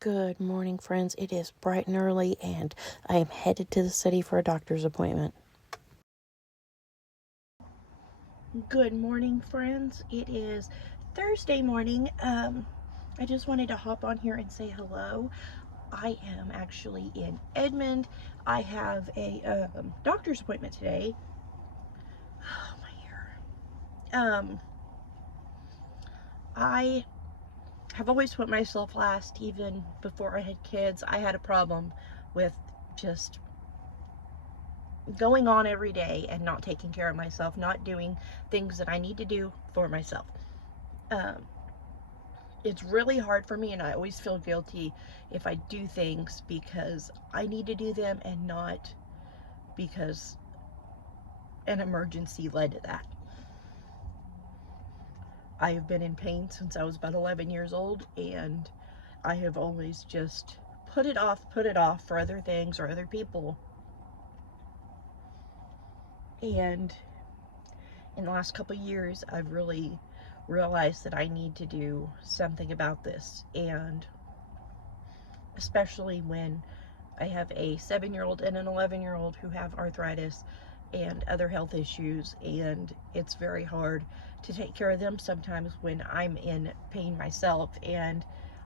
Good morning, friends. It is bright and early, and I am headed to the city for a doctor's appointment. Good morning, friends. It is Thursday morning. I just wanted to hop on here and say hello. I am actually in Edmond. I have a doctor's appointment today. Oh, my hair. I have always put myself last, even before I had kids. I had a problem with just going on every day and not taking care of myself, not doing things that I need to do for myself. It's really hard for me, and I always feel guilty if I do things because I need to do them and not because an emergency led to that. I have been in pain since I was about 11 years old, and I have always just put it off for other things or other people. And in the last couple of years, I've really realized that I need to do something about this, and especially when I have a 7-year-old and an 11-year-old who have arthritis and other health issues, and it's very hard to take care of them sometimes when I'm in pain myself and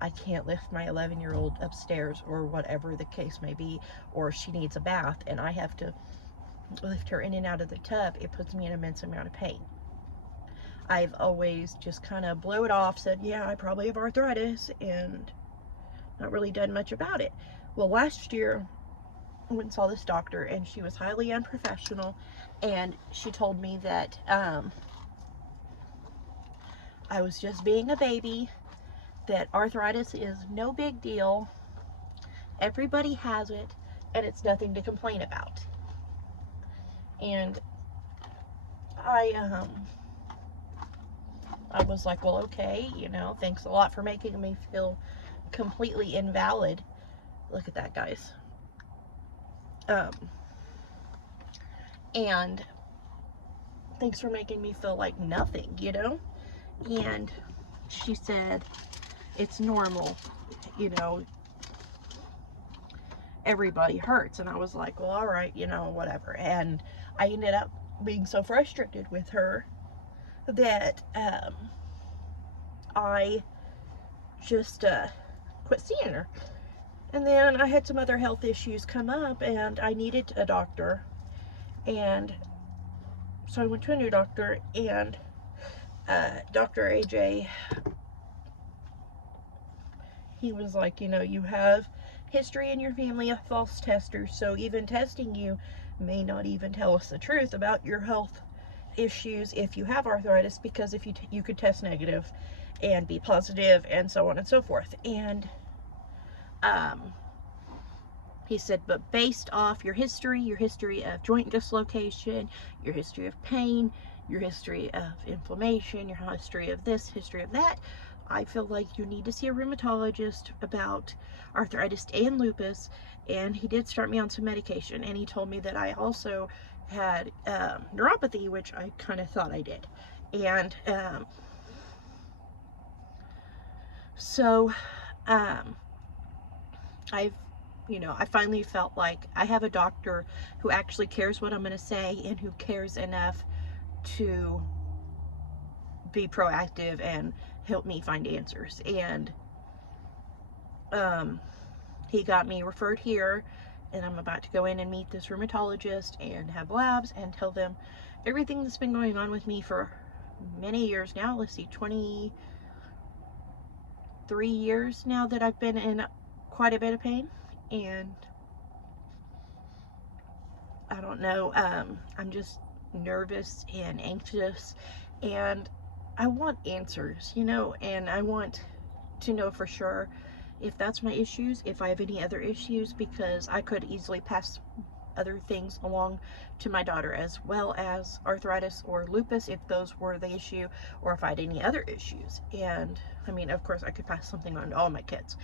I can't lift my 11-year-old upstairs or whatever the case may be, or she needs a bath and I have to lift her in and out of the tub. It puts me in an immense amount of pain. I've always just kind of blew it off, said, yeah, I probably have arthritis, and not really done much about it. Well, last year, I went and saw this doctor, and she was highly unprofessional, and she told me that I was just being a baby, that arthritis is no big deal, everybody has it, and it's nothing to complain about. And I was like, well, okay, thanks a lot for making me feel completely invalid. Look at that, guys. And thanks for making me feel like nothing, And she said, it's normal, everybody hurts. And I was like, well, all right, whatever. And I ended up being so frustrated with her that I just quit seeing her. And then I had some other health issues come up, and I needed a doctor. And so I went to a new doctor, and Dr. AJ, he was like, you have history in your family of false testers, so even testing you may not even tell us the truth about your health issues if you have arthritis, because if you could test negative and be positive and so on and so forth. And he said, but based off your history of joint dislocation, your history of pain, your history of inflammation, your history of this, history of that, I feel like you need to see a rheumatologist about arthritis and lupus. And he did start me on some medication, and he told me that I also had neuropathy, which I kind of thought I did. And so I finally felt like I have a doctor who actually cares what I'm going to say, and who cares enough to be proactive and help me find answers. And he got me referred here, and I'm about to go in and meet this rheumatologist and have labs and tell them everything that's been going on with me for many years now. Let's see, 23 years now that I've been in quite a bit of pain. And I don't know, I'm just nervous and anxious, and I want answers, and I want to know for sure if that's my issues, if I have any other issues, because I could easily pass other things along to my daughter, as well as arthritis or lupus, if those were the issue, or if I had any other issues. And I mean, of course I could pass something on to all my kids,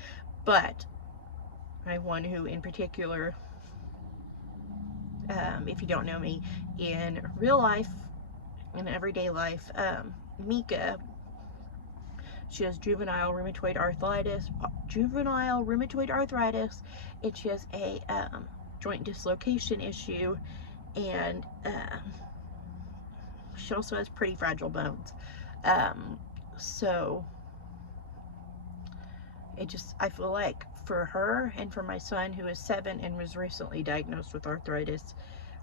but I have one who in particular, if you don't know me in real life, in everyday life, Mika, She has juvenile rheumatoid arthritis, and she has a joint dislocation issue, and she also has pretty fragile bones. So I feel like for her and for my son, who is 7 and was recently diagnosed with arthritis,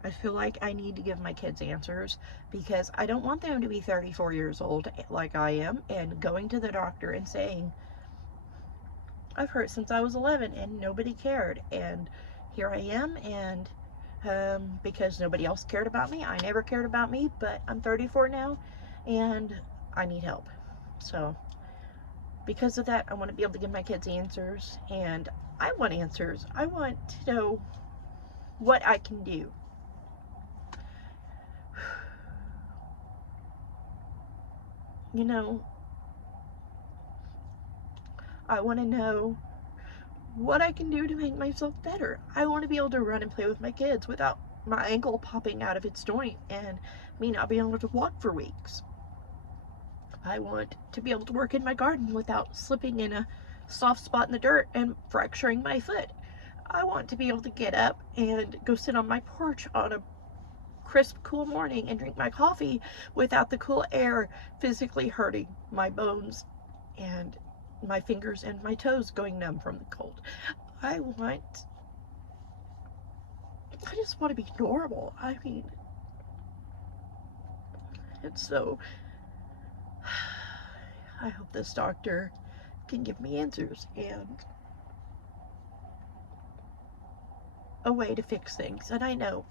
I feel like I need to give my kids answers, because I don't want them to be 34 years old like I am and going to the doctor and saying, I've hurt since I was 11 and nobody cared, and here I am, and because nobody else cared about me, I never cared about me, but I'm 34 now and I need help. So because of that, I want to be able to give my kids answers, and I want answers. I want to know what I can do. You know, I want to know what I can do to make myself better. I want to be able to run and play with my kids without my ankle popping out of its joint and me not being able to walk for weeks. I want to be able to work in my garden without slipping in a soft spot in the dirt and fracturing my foot. I want to be able to get up and go sit on my porch on a crisp, cool morning and drink my coffee without the cool air physically hurting my bones and my fingers and my toes going numb from the cold. I just want to be normal. I mean, and so I hope this doctor can give me answers and a way to fix things. And I know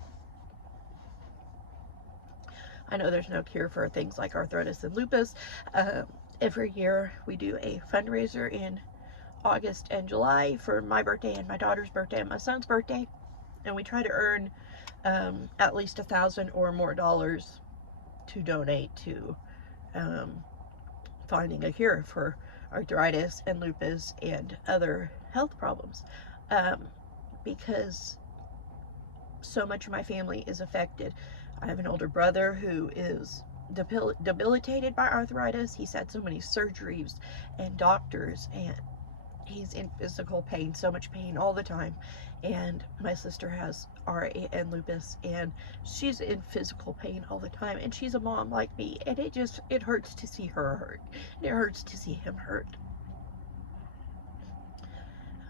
there's no cure for things like arthritis and lupus. Every year we do a fundraiser in August and July for my birthday and my daughter's birthday and my son's birthday, and we try to earn at least $1,000 or more to donate to finding a cure for arthritis and lupus and other health problems, because so much of my family is affected. I have an older brother who is debilitated by arthritis. He's had so many surgeries and doctors, and he's in physical pain, so much pain all the time. And my sister has RA and lupus, and she's in physical pain all the time, and she's a mom like me, and it hurts to see her hurt, and it hurts to see him hurt.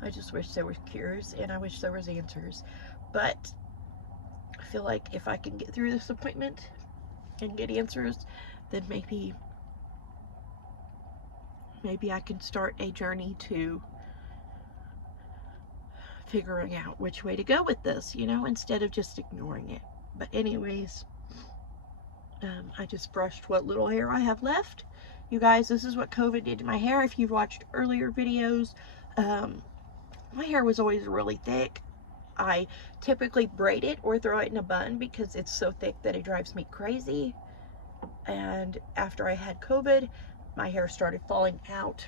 I just wish there were cures, and I wish there was answers, but I feel like if I can get through this appointment and get answers, then maybe I can start a journey to figuring out which way to go with this, instead of just ignoring it. But anyways, I just brushed what little hair I have left. You guys, this is what COVID did to my hair. If you've watched earlier videos, my hair was always really thick. I typically braid it or throw it in a bun because it's so thick that it drives me crazy. And after I had COVID, my hair started falling out.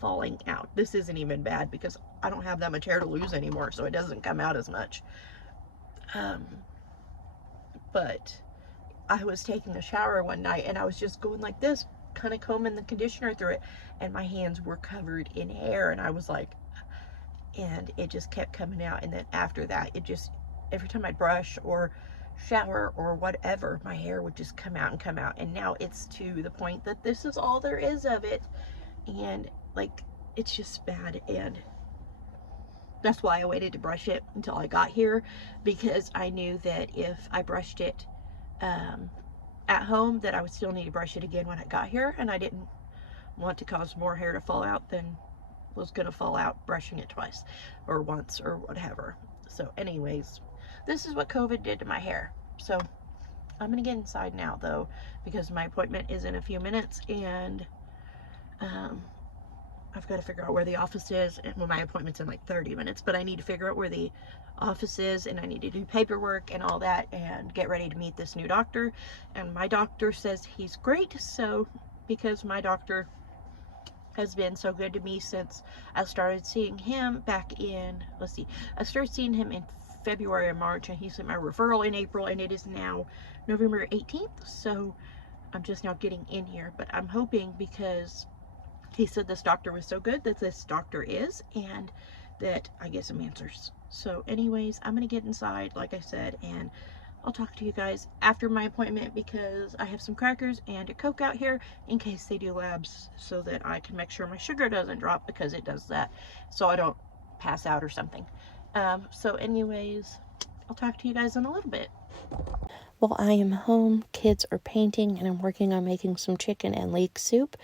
Falling out. This isn't even bad because I don't have that much hair to lose anymore, so it doesn't come out as much. But I was taking a shower one night and I was just going like this, kind of combing the conditioner through it, and my hands were covered in hair, and I was like, and it just kept coming out. And then after that, every time I'd brush or shower or whatever, my hair would just come out and come out. And now it's to the point that this is all there is of it, and it's just bad. And that's why I waited to brush it until I got here, because I knew that if I brushed it at home, that I would still need to brush it again when I got here, and I didn't want to cause more hair to fall out than was going to fall out brushing it twice or once or whatever. So anyways, this is what COVID did to my hair. So I'm gonna get inside now though, because my appointment is in a few minutes, and I've got to figure out where the office is. Well, my appointment's in like 30 minutes, but I need to figure out where the office is, and I need to do paperwork and all that and get ready to meet this new doctor. And my doctor says he's great, so because my doctor has been so good to me since I started seeing him back in, I started seeing him in February or March, and he sent my referral in April, and it is now November 18th, so I'm just now getting in here, but I'm hoping, because he said this doctor was so good, that this doctor is, and that I get some answers. So anyways, I'm going to get inside, like I said, and I'll talk to you guys after my appointment, because I have some crackers and a Coke out here in case they do labs, so that I can make sure my sugar doesn't drop, because it does that, so I don't pass out or something. So anyways, I'll talk to you guys in a little bit. Well, I am home. Kids are painting, and I'm working on making some chicken and leek soup.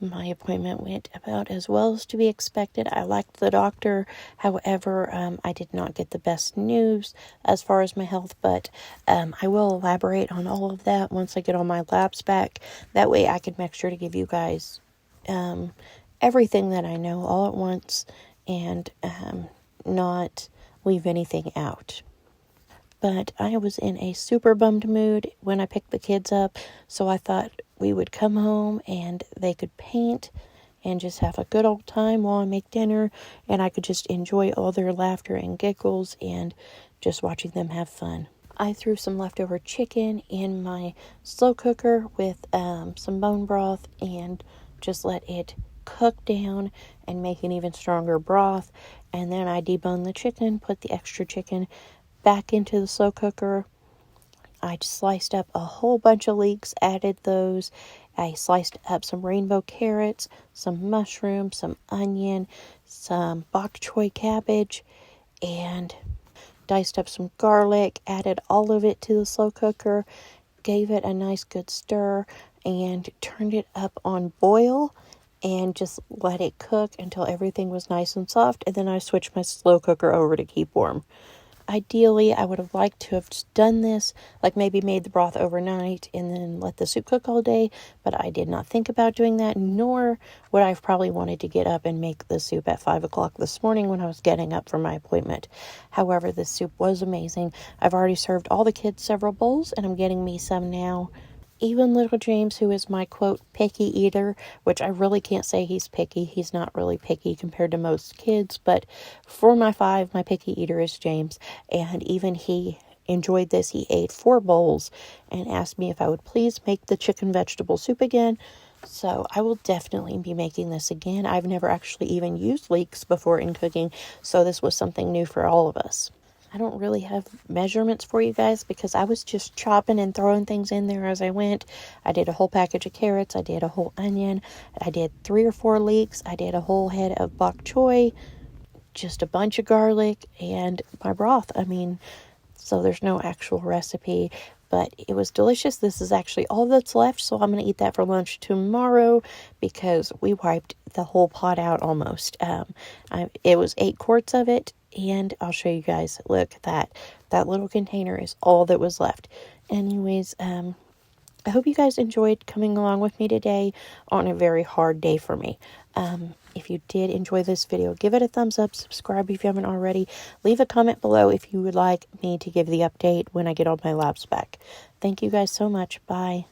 My appointment went about as well as to be expected. I liked the doctor. However, I did not get the best news as far as my health, but I will elaborate on all of that once I get all my labs back. That way I can make sure to give you guys everything that I know all at once, and not leave anything out. But I was in a super bummed mood when I picked the kids up, so I thought we would come home and they could paint and just have a good old time while I make dinner, and I could just enjoy all their laughter and giggles and just watching them have fun. I threw some leftover chicken in my slow cooker with some bone broth and just let it cook down and make an even stronger broth. And then I deboned the chicken, put the extra chicken back into the slow cooker. I sliced up a whole bunch of leeks, added those. I sliced up some rainbow carrots, some mushrooms, some onion, some bok choy cabbage, and diced up some garlic, added all of it to the slow cooker, gave it a nice good stir, and turned it up on boil and just let it cook until everything was nice and soft, and then I switched my slow cooker over to keep warm. Ideally, I would have liked to have done this, like maybe made the broth overnight and then let the soup cook all day, but I did not think about doing that, nor would I have probably wanted to get up and make the soup at 5 o'clock this morning when I was getting up for my appointment. However, this soup was amazing. I've already served all the kids several bowls, and I'm getting me some now. Even little James, who is my, quote, picky eater, which I really can't say he's picky. He's not really picky compared to most kids, but for my 5, my picky eater is James, and even he enjoyed this. He ate 4 bowls and asked me if I would please make the chicken vegetable soup again. So I will definitely be making this again. I've never actually even used leeks before in cooking, so this was something new for all of us. I don't really have measurements for you guys because I was just chopping and throwing things in there as I went. I did a whole package of carrots. I did a whole onion. I did 3 or 4 leeks. I did a whole head of bok choy, just a bunch of garlic, and my broth. So there's no actual recipe, but it was delicious. This is actually all that's left, so I'm going to eat that for lunch tomorrow because we wiped the whole pot out almost. It was 8 quarts of it. And I'll show you guys. Look, that little container is all that was left. Anyways, I hope you guys enjoyed coming along with me today on a very hard day for me. If you did enjoy this video, give it a thumbs up, subscribe if you haven't already. Leave a comment below if you would like me to give the update when I get all my labs back. Thank you guys so much. Bye.